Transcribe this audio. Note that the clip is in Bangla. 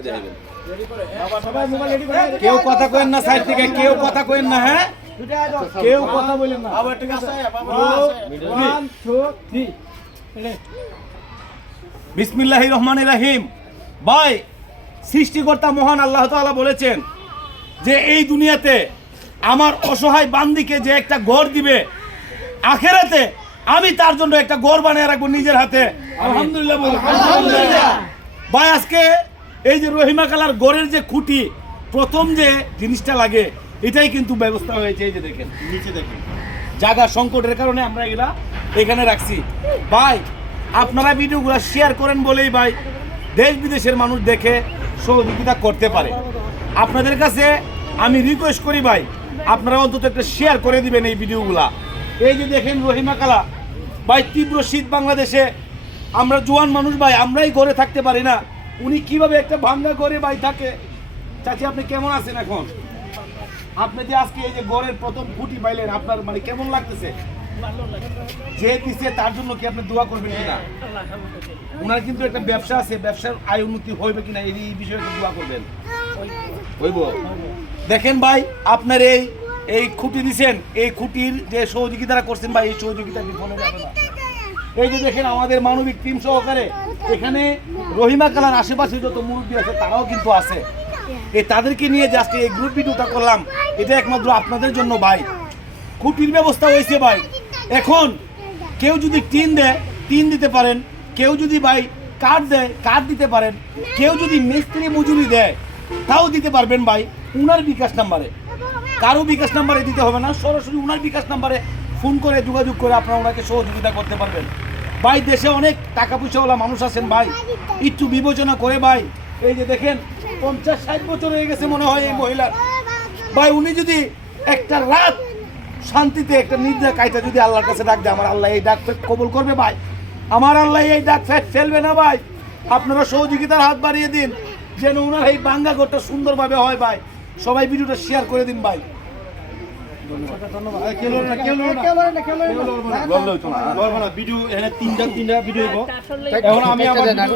করে দেখাবেন। কেউ কথা কইেন না সাইড থেকে, কেউ কথা কইেন না, হ্যাঁ কেউ কথা বলেন না। আবার ঠিক আছে, 1 2 3 বিসমিল্লাহির রহমানির রহিম। ভাই, সৃষ্টিকর্তা মহান আল্লাহ তাআলা বলেছেন যে এই দুনিয়াতে আমার অসহায় বান্দিকে যে একটা ঘর দিবে, আখেরাতে আমি তার জন্য একটা ঘর বানিয়ে রাখবো নিজের হাতে। আলহামদুলিল্লাহ বলুন। ভাই, আজকে এই যে রহিমা কালার ঘরের যে খুঁটি, প্রথম যে জিনিসটা লাগে এটাই কিন্তু ব্যবস্থা হয়েছে। এই যে দেখেন, নিচে দেখেন, জায়গা সংকটের কারণে আমরা এগুলা এখানে রাখছি। ভাই, আপনারা ভিডিওগুলো শেয়ার করেন বলেই ভাই দেশ বিদেশের মানুষ দেখে সহযোগিতা করতে পারে। আপনাদের কাছে আমি রিকোয়েস্ট করি ভাই, আপনারা অন্তত একটা শেয়ার করে দিবেন এই ভিডিওগুলা। এই যে দেখেন রহিমা কালা ভাই, তীব্র শীত বাংলাদেশে, আমরা জোয়ান মানুষ ভাই, আমরাই ঘরে থাকতে পারি না, উনি কিভাবে একটা ভাঙ্গা ঘরে ভাই থাকে। চাচি, আপনি কেমন আছেন এখন? আপনি যে আজকে এই যে ঘরের প্রথম খুঁটি পাইলেন, আপনার মানে কেমন লাগতেছে? যে দিচ্ছে তার জন্য কি আপনি দোয়া করবেন কিনা? ওনার কিন্তু একটা ব্যবসা আছে, ব্যবসার আয় উন্নতি হইবে কিনা এই বিষয়ে দোয়া করবেন। হইব। দেখেন ভাই, আপনার এই খুঁটি দিচ্ছেন, এই খুঁটির যে সহযোগিতারা করছেন ভাই, এই সহযোগিতা বিফলে যাবে না। এই যে দেখেন আমাদের মানবিক টিম সহকারে এখানে রহিমা কালার আশেপাশে যত মুরব্বী আছে তারাও কিন্তু আছে। এই তাদেরকে নিয়ে যে আজকে এই গ্রুপ ভিডিওটা করলাম, এটা একমাত্র আপনাদের জন্য ভাই। খুঁটির ব্যবস্থা হয়েছে ভাই। এখন কেউ যদি টিন দেয়, টিন দিতে পারেন। কেউ যদি ভাই কাঠ দেয়, কাঠ দিতে পারেন। কেউ যদি মিস্ত্রি মজুরি দেয়, তাও দিতে পারবেন ভাই উনার বিকাশ নাম্বারে। কারো বিকাশ নাম্বারে দিতে হবে না, সরাসরি উনার বিকাশ নাম্বারে ফোন করে যোগাযোগ করে আপনারা ওনাকে সহযোগিতা করতে পারবেন। ভাই, দেশে অনেক টাকা পয়সাওয়ালা মানুষ আছেন ভাই, একটু বিবেচনা করে ভাই। এই যে দেখেন 50-60 বছর হয়ে গেছে মনে হয় এই মহিলার। ভাই, উনি যদি একটা রাত শান্তিতে একটা নিদ্রা কাইটা যদি আল্লাহর কাছে ডাক দেয়, আমার আল্লাহ এই ডাক কবুল করবে ভাই। আমার আল্লাহ এই ডাক ফেলবে না ভাই। আপনারা সহযোগিতার হাত বাড়িয়ে দিন যেন ওনার এই বাঙ্গা ঘরটা সুন্দরভাবে হয় ভাই। সবাই ভিডিওটা শেয়ার করে দিন ভাই। ধন্যবাদ। ভিডিও এখানে 3টা ভিডিও। এখন আমি